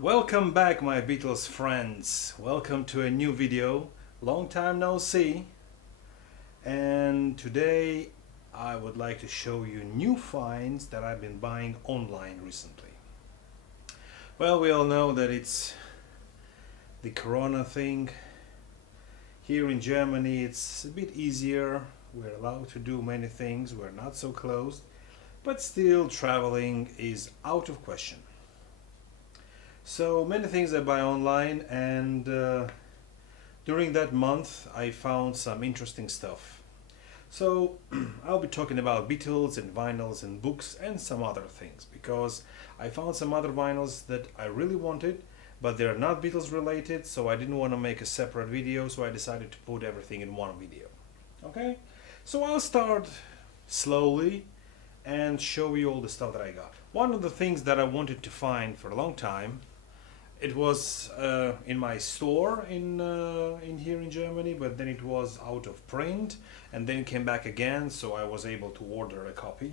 Welcome back, my Beatles friends. Welcome to a new video. Long time no see. And today I would like to show you new finds that I've been buying online recently. Well, we all know that it's the Corona thing. Here in Germany it's a bit easier. We're allowed to do many things. We're not so closed. But still, traveling is out of question. So many things I buy online, and during that month I found some interesting stuff. So I'll be talking about Beatles and vinyls and books and some other things, because I found some other vinyls that I really wanted, but they're not Beatles related, so I didn't want to make a separate video, so I decided to put everything in one video. Okay, so I'll start slowly and show you all the stuff that I got. One of the things that I wanted to find for a long time, it was in my store in here in Germany, but then it was out of print, and then it came back again, so I was able to order a copy.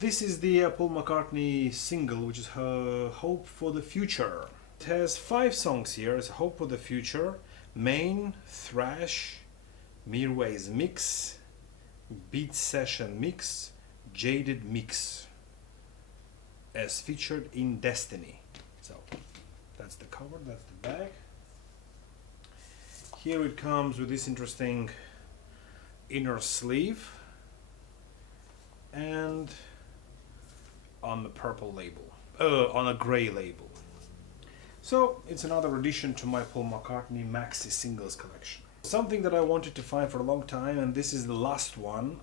This is the Paul McCartney single, which is Hope for the Future. It has 5 songs here. It's Hope for the Future, Main, Thrash, Mirwais Mix, Beat Session Mix, Jaded Mix, as featured in Destiny. So that's the cover, that's the back. Here it comes with this interesting inner sleeve and on the purple label, on a gray label. So it's another addition to my Paul McCartney Maxi Singles collection. Something that I wanted to find for a long time, and this is the last one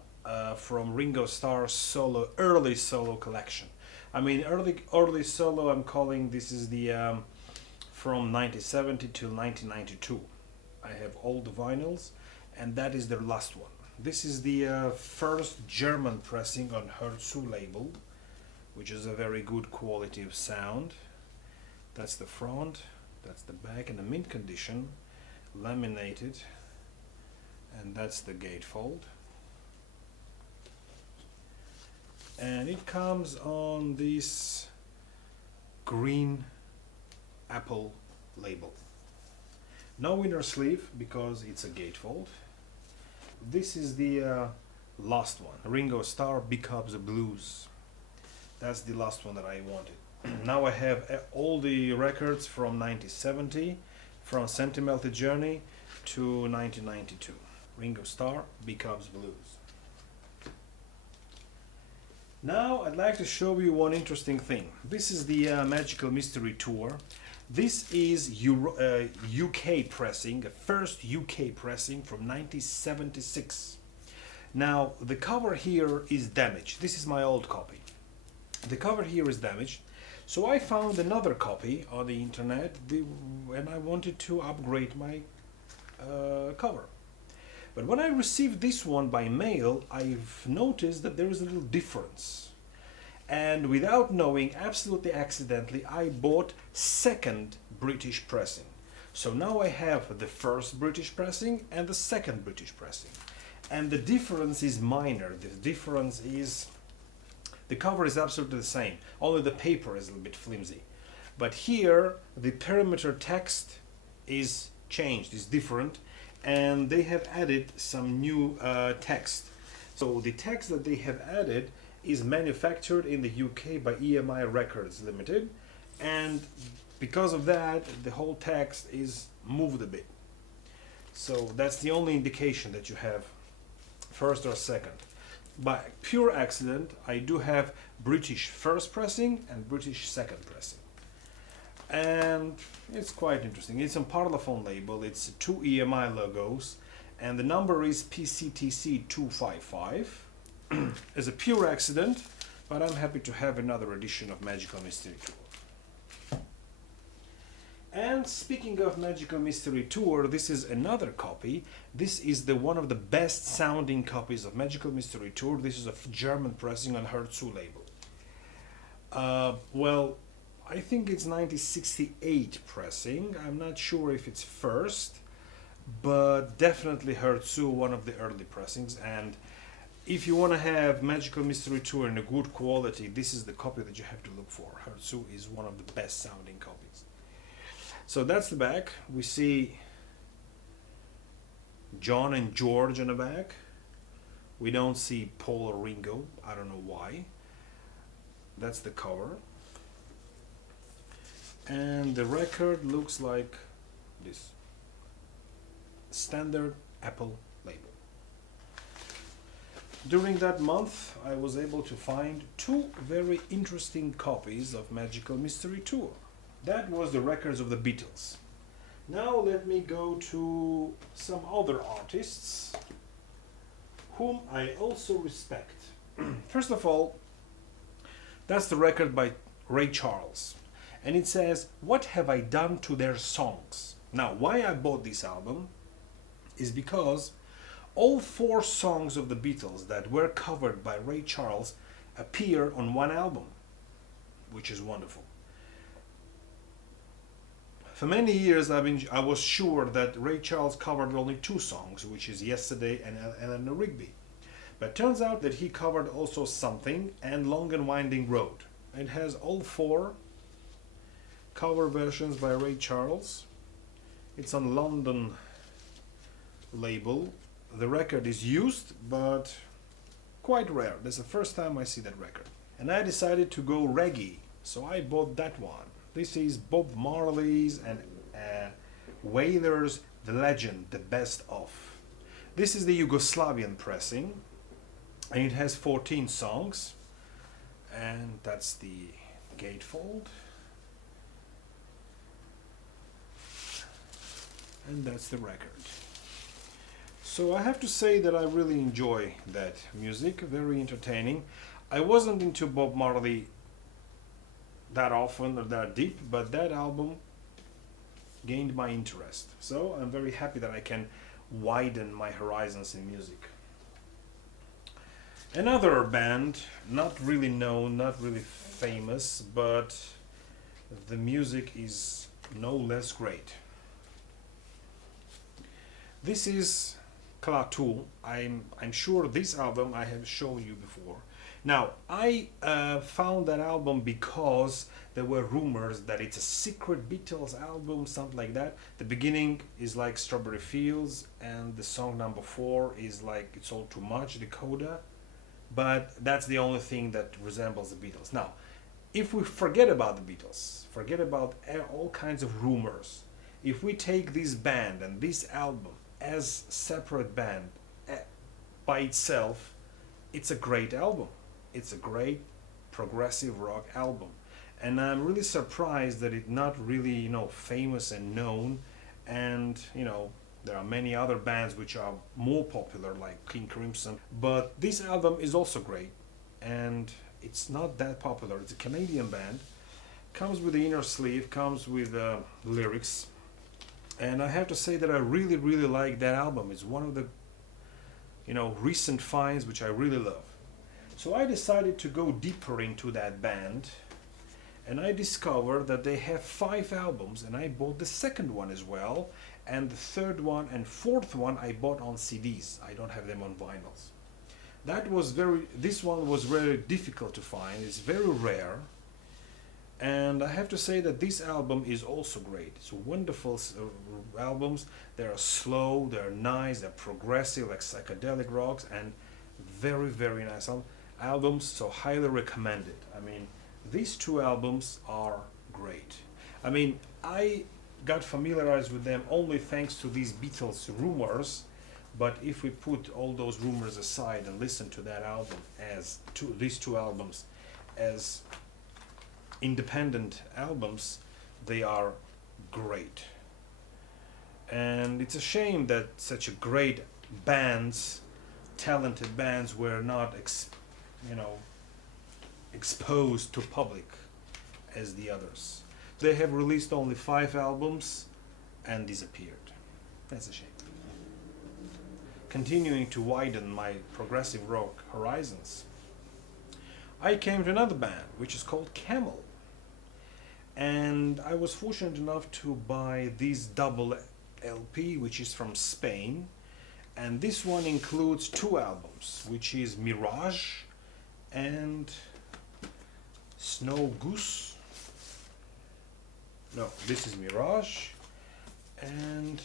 from Ringo Starr's solo, early solo collection. I mean, early solo, I'm calling this is the from 1970 to 1992. I have all the vinyls, and that is their last one. This is the first German pressing on Herzu label, which is a very good quality of sound. That's the front, that's the back in a mint condition, laminated, and that's the gatefold. And it comes on this green apple label. No inner sleeve because it's a gatefold. This is the last one, Ringo Starr Becomes the Blues. That's the last one that I wanted. Now I have all the records from 1970, from Sentimental Journey to 1992. Ringo Starr Becomes Blues. Now I'd like to show you one interesting thing. This is the Magical Mystery Tour. This is UK pressing, a first UK pressing from 1976. Now the cover here is damaged. This is my old copy. The cover here is damaged. So I found another copy on the internet and I wanted to upgrade my cover. But when I received this one by mail, I've noticed that there is a little difference. And without knowing, absolutely accidentally, I bought second British pressing. So now I have the first British pressing and the second British pressing. And the difference is minor. The difference is the cover is absolutely the same, only the paper is a little bit flimsy. But here the perimeter text is changed, is different, and they have added some new text. So the text that they have added is manufactured in the UK by EMI Records Limited, and because of that the whole text is moved a bit. So that's the only indication that you have first or second. By pure accident I do have British first pressing and British second pressing. And it's quite interesting. It's on Parlophone label, it's 2 EMI logos, and the number is PCTC 255. As a pure accident, but I'm happy to have another edition of Magical Mystery Tour. And speaking of Magical Mystery Tour, this is another copy. This is one of the best sounding copies of Magical Mystery Tour. This is a German pressing on Herzu label. Well, I think it's 1968 pressing. I'm not sure if it's first, but definitely Herzu, one of the early pressings. And if you want to have Magical Mystery Tour in a good quality, this is the copy that you have to look for. Herzu is one of the best sounding copies. So that's the back. We see John and George in the back. We don't see Paul or Ringo. I don't know why. That's the cover. And the record looks like this. Standard Apple label. During that month, I was able to find two very interesting copies of Magical Mystery Tour. That was the records of the Beatles. Now let me go to some other artists whom I also respect. First of all, that's the record by Ray Charles. And it says, "What have I done to their songs?" Now, why I bought this album is because all 4 songs of the Beatles that were covered by Ray Charles appear on one album, which is wonderful. For many years I was sure that Ray Charles covered only 2 songs, which is Yesterday and Eleanor Rigby. But it turns out that he covered also Something and Long and Winding Road. It has all 4 cover versions by Ray Charles. It's on London label. The record is used, but quite rare. This is the first time I see that record. And I decided to go reggae, so I bought that one. This is Bob Marley's and Wailers, The Legend, The Best Of. This is the Yugoslavian pressing, and it has 14 songs. And that's the gatefold. And that's the record. So I have to say that I really enjoy that music, very entertaining. I wasn't into Bob Marley that often or that deep, but that album gained my interest. So I'm very happy that I can widen my horizons in music. Another band, not really known, not really famous, but the music is no less great. This is Klaatu. I'm sure this album I have shown you before. Now, I found that album because there were rumors that it's a secret Beatles album, something like that. The beginning is like Strawberry Fields, and the song number 4 is like It's All Too Much, the coda. But that's the only thing that resembles the Beatles. Now, if we forget about the Beatles, forget about all kinds of rumors, if we take this band and this album as separate band by itself, it's a great album. It's a great progressive rock album, and I'm really surprised that it's not really famous and known. And there are many other bands which are more popular, like King Crimson, but this album is also great, and it's not that popular. It's a Canadian band, comes with the inner sleeve, comes with lyrics. And I have to say that I really, really like that album. It's one of the, recent finds which I really love. So I decided to go deeper into that band, and I discovered that they have 5 albums, and I bought the second one as well, and the third one and fourth one I bought on CDs. I don't have them on vinyls. This one was very difficult to find. It's very rare. And I have to say that this album is also great. It's wonderful albums. They are slow, they're nice, they're progressive, like psychedelic rocks, and very, very nice albums, so highly recommended. I mean, these 2 albums are great. I mean, I got familiarized with them only thanks to these Beatles rumors, but if we put all those rumors aside and listen to that album these 2 albums as independent albums, they are great. And it's a shame that such a great bands, talented bands, were not exposed to public as the others. They have released only 5 albums and disappeared. That's a shame. Continuing to widen my progressive rock horizons, I came to another band which is called Camel. And I was fortunate enough to buy this double LP, which is from Spain, and this one includes 2 albums, which is Mirage and Snow Goose. No, this is Mirage, and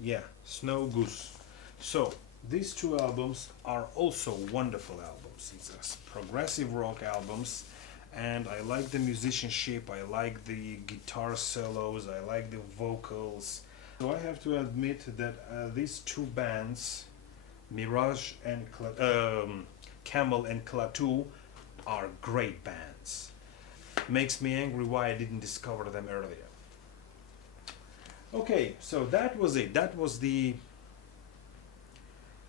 yeah, Snow Goose. So these two albums are also wonderful albums. It's a progressive rock albums, and I like the musicianship, I like the guitar solos, I like the vocals. So I have to admit that these two bands, Mirage and Camel and Klaatu, are great bands. Makes me angry why I didn't discover them earlier. Okay, so that was it. That was the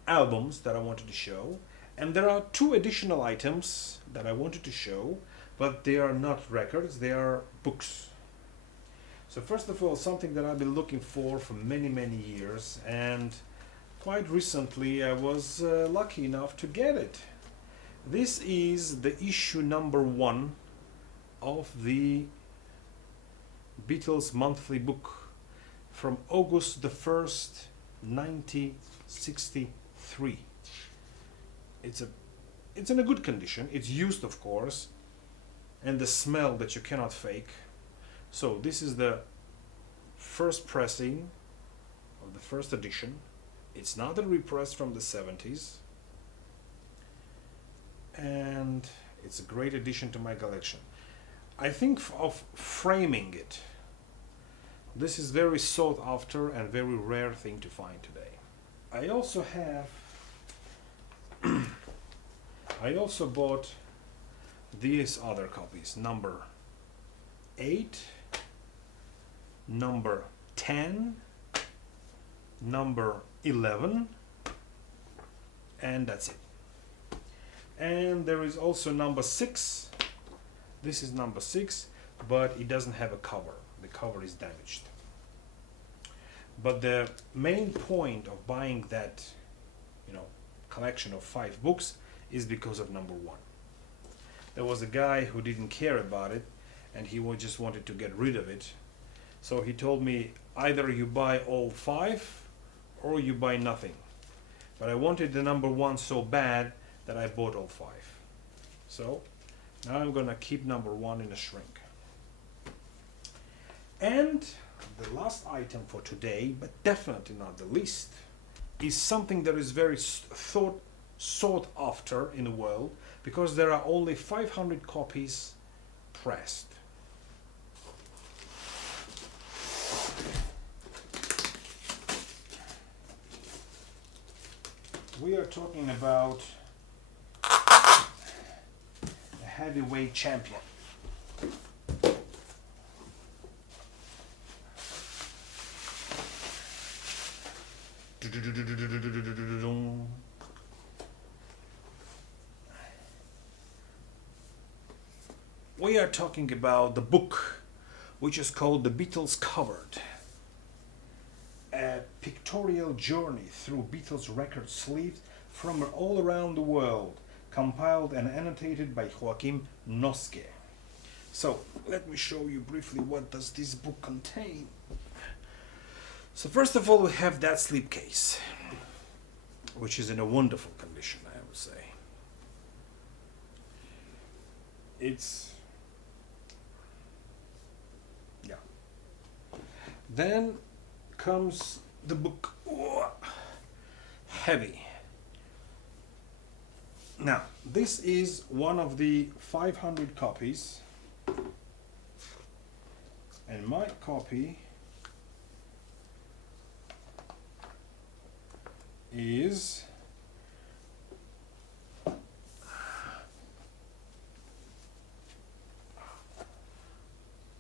albums that I wanted to show. And there are two additional items that I wanted to show, but they are not records, they are books. So first of all, something that I've been looking for many, many years, and quite recently I was lucky enough to get it. This is the issue number 1 of the Beatles monthly book from August the 1st, 1963. It's in a good condition. It's used, of course, and the smell that you cannot fake. So this is the first pressing of the first edition. It's not a repress from the 70s, and it's a great addition to my collection. I think of framing it. This is very sought after and very rare thing to find today. I also have I also bought these other copies, number 8, number 10, number 11, and that's it. And there is also number 6. This is number 6, but it doesn't have a cover. The cover is damaged. But the main point of buying that, collection of 5 books is because of number 1. There was a guy who didn't care about it, and he just wanted to get rid of it. So he told me, either you buy all 5 or you buy nothing. But I wanted the number 1 so bad that I bought all 5. So now I'm gonna keep number 1 in a shrink. And the last item for today, but definitely not the least, is something that is very sought after in the world, because there are only 500 copies pressed. We are talking about a heavyweight champion. We are talking about the book, which is called The Beatles Covered, a pictorial journey through Beatles record sleeves from all around the world, compiled and annotated by Joachim Noske. So let me show you briefly what does this book contain. So first of all, we have that slipcase, which is in a wonderful condition, I would say. Then comes the book. Heavy. Now, this is one of the 500 copies, and my copy is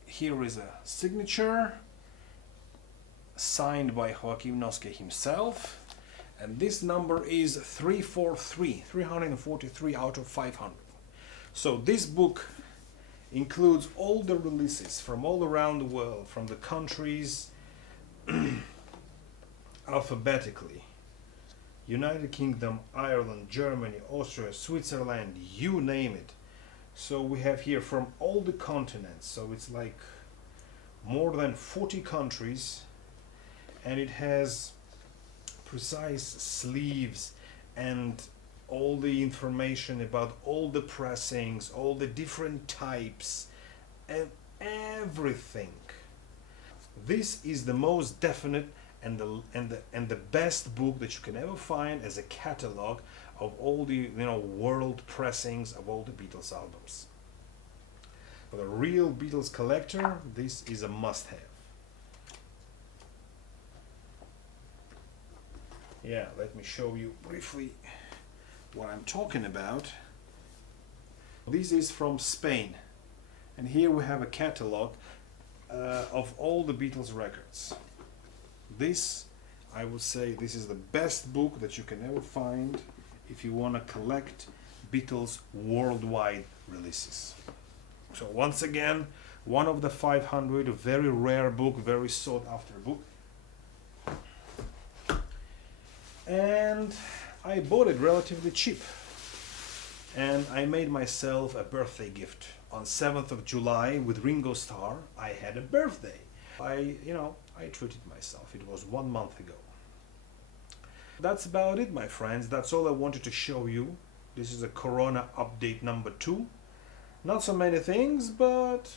here is a signature signed by Joachim Noske himself, and this number is 343 out of 500. So this book includes all the releases from all around the world, from the countries alphabetically: United Kingdom, Ireland, Germany, Austria, Switzerland, you name it. So we have here from all the continents, so it's like more than 40 countries, and it has precise sleeves and all the information about all the pressings, all the different types, and everything. This is the most definite and the best book that you can ever find as a catalog of all the world pressings of all the Beatles albums. For the real Beatles collector, this is a must-have. Yeah, let me show you briefly what I'm talking about. This is from Spain, and here we have a catalog of all the Beatles records. This, I would say, this is the best book that you can ever find if you want to collect Beatles worldwide releases. So once again, one of the 500, a very rare book, very sought after book. And I bought it relatively cheap, and I made myself a birthday gift. On 7th of July with Ringo Starr, I had a birthday. I treated myself. It was 1 month ago. That's about it, my friends. That's all I wanted to show you. This is a Corona update number 2. Not so many things, but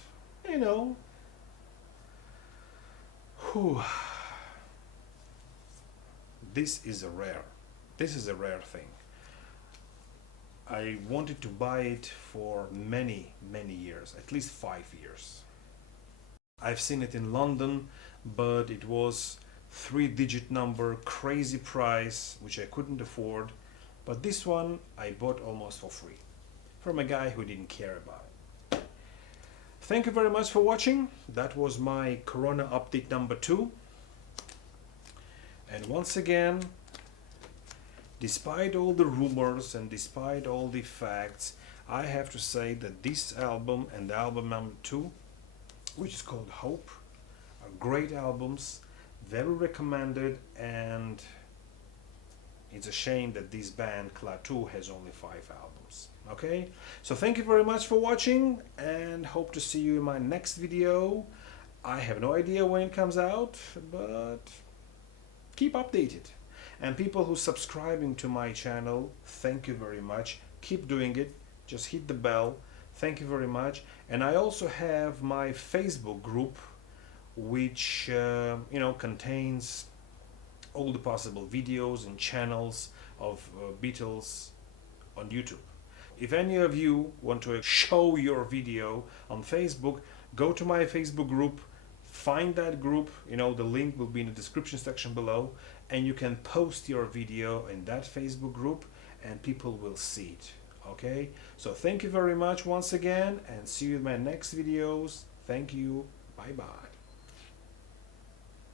whew. This is a rare thing. I wanted to buy it for many years, at least 5 years. I've seen it in London, but it was 3-digit number, crazy price, which I couldn't afford. But this one I bought almost for free from a guy who didn't care about it. Thank you very much for watching. That was my Corona update number 2. And once again, despite all the rumors and despite all the facts, I have to say that this album and the album number 2, which is called Hope, are great albums, very recommended, and it's a shame that this band Klaatu has only 5 albums. Okay, so thank you very much for watching, and hope to see you in my next video. I have no idea when it comes out, but keep updated. And people who subscribing to my channel, thank you very much. Keep doing it. Just hit the bell. Thank you very much. And I also have my Facebook group, which contains all the possible videos and channels of Beatles on YouTube. If any of you want to show your video on Facebook, go to my Facebook group, find that group, the link will be in the description section below, and you can post your video in that Facebook group and people will see it. Okay, so thank you very much once again, and see you in my next videos. Thank you. Bye bye.